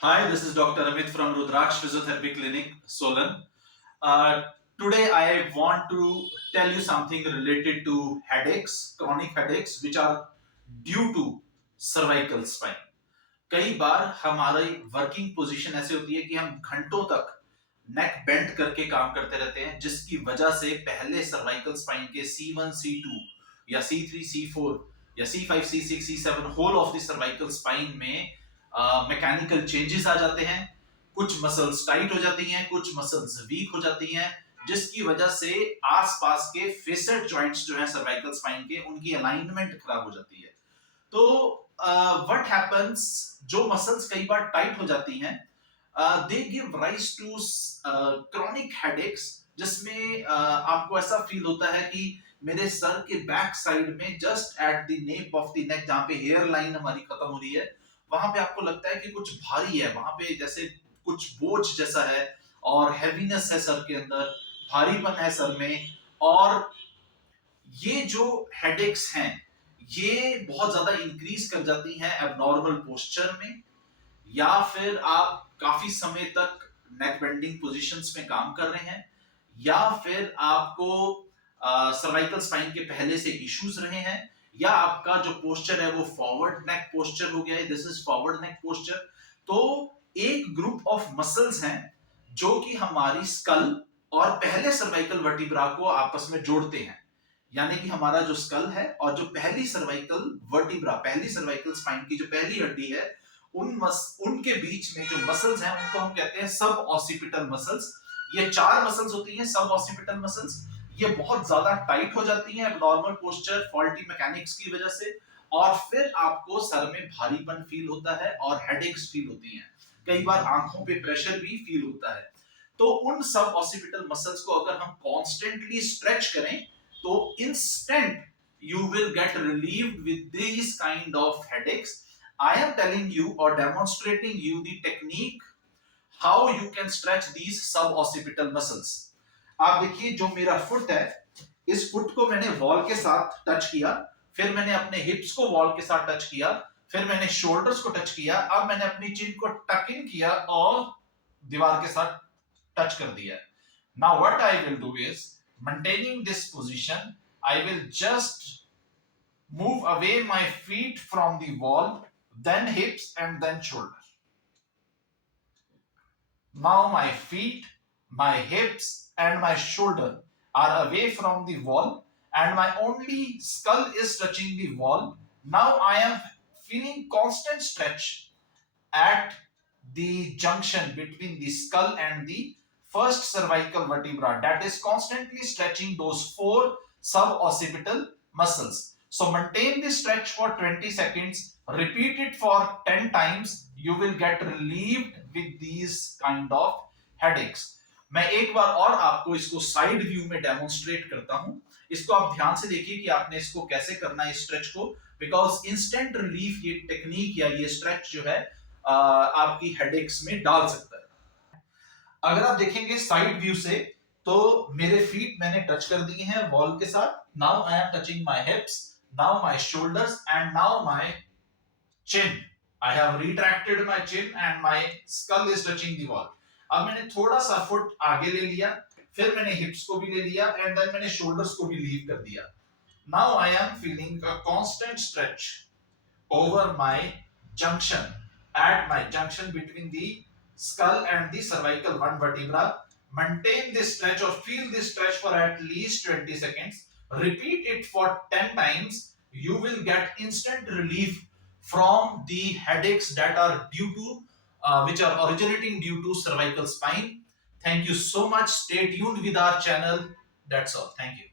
Hi, this is Dr. Amit from Rudraksh Physiotherapy Clinic, Solan. Uh, Today, I want to tell you something related to headaches, chronic headaches, which are due to cervical spine. कई बार हमारी working position ऐसी होती है कि हम घंटों तक नेक bend करके काम करते रहते हैं, जिसकी वजह से पहले सर्वाइकल स्पाइन के C1, C2 या C3, C4 या C5, C6, C7 hole of the cervical spine में मैकेनिकल चेंजेस आ जाते हैं। कुछ मसल्स टाइट हो जाती हैं, कुछ मसल्स वीक हो जाती हैं, जिसकी वजह से आसपास के फेसेट जॉइंट्स जो है सर्वाइकल स्पाइन के, उनकी अलाइनमेंट खराब हो जाती है। तो व्हाट हैपेंस, जो मसल्स कई बार टाइट हो जाती हैं, they give rise to chronic headaches, जिसमें आपको ऐसा फील होता है कि मेरे सर के बैक साइड में just at the nap of the neck, जहां पे हेयर लाइन हमारी खत्म हो रही है, वहां पे आपको लगता है कि कुछ भारी है, वहां पे जैसे कुछ बोझ जैसा है, और हैवीनेस है सर के अंदर, भारीपन है सर में। और ये जो हेडेक्स हैं, ये बहुत ज्यादा इंक्रीज कर जाती हैं एबनॉर्मल पोस्चर में, या फिर आप काफी समय तक नेक बेंडिंग पोजीशंस में काम कर रहे हैं, या फिर आपको सर्वाइकल स्पाइन के पहले से इश्यूज रहे हैं, या आपका जो पोस्चर है वो फॉरवर्ड नेक पोस्चर हो गया है, this is forward neck posture. तो एक ग्रुप ऑफ मसल्स हैं जो कि हमारी स्कल और पहले सर्वाइकल वर्टिब्रा को आपस में जोड़ते हैं। यानी कि हमारा जो स्कल है और जो पहली सर्वाइकल वर्टिब्रा, पहली सर्वाइकल स्पाइन की जो पहली हड्डी है, उनके बीच में जो मसल्स हैं, उनको हम कहते हैं सब ऑसिपिटल मसल्स। ये चार मसल्स होती हैं सब ऑसिपिटल मसल्स। ये बहुत ज्यादा टाइट हो जाती हैं नॉर्मल पोस्चर, फॉल्टी मैकेनिक्स की वजह से, और फिर आपको सर में भारीपन फील होता है और हेडेक्स फील होती हैं। कई बार आंखों पे प्रेशर भी फील होता है। तो उन सब ऑसिपिटल मसल्स को अगर हम कॉन्स्टेंटली स्ट्रेच करें, तो instant you will get relieved with these kind of headaches. I am telling you or demonstrating you the technique how you can stretch these suboccipital muscles. आप देखिए, जो मेरा फुट है, इस फुट को मैंने वॉल के साथ टच किया, फिर मैंने अपने हिप्स को वॉल के साथ टच किया, फिर मैंने शोल्डर्स को टच किया, अब मैंने अपनी चिन को टक इन किया और दीवार के साथ टच कर दिया। Now what I will do is, maintaining this position, I will just move away my feet from the wall, then hips and then shoulder. Now my feet, my hips and my shoulder are away from the wall, and my only skull is touching the wall. Now I am feeling constant stretch at the junction between the skull and the first cervical vertebra, that is constantly stretching those four suboccipital muscles. So maintain this stretch for 20 seconds, repeat it for 10 times, you will get relieved with these kind of headaches. मैं एक बार और आपको इसको side view में demonstrate करता हूं। इसको आप ध्यान से देखिए कि आपने इसको कैसे करना है, स्ट्रेच को, बिकॉज इंस्टेंट रिलीफ ये टेक्निक या ये स्ट्रेच जो है आपकी हेडेक्स में डाल सकता है। अगर आप देखेंगे साइड व्यू से, तो मेरे फीट मैंने टच कर दिए हैं वॉल के साथ। Now I am touching my हिप्स, now my shoulders and now my chin. I have retracted my chin and my skull is touching the wall. अब मैंने थोड़ा सा फुट आगे ले लिया, फिर मैंने हिप्स को भी ले लिया, एंड देन मैंने शोल्डर्स को भी लीव कर दिया। Now I am feeling a constant stretch over my junction, at my junction between the skull and the cervical one vertebra. Maintain this stretch or feel this stretch for at least 20 seconds. Repeat it for 10 times. You will get instant relief from the headaches that are due to which are originating due to cervical spine. Thank you so much. Stay tuned with our channel. That's all. Thank you.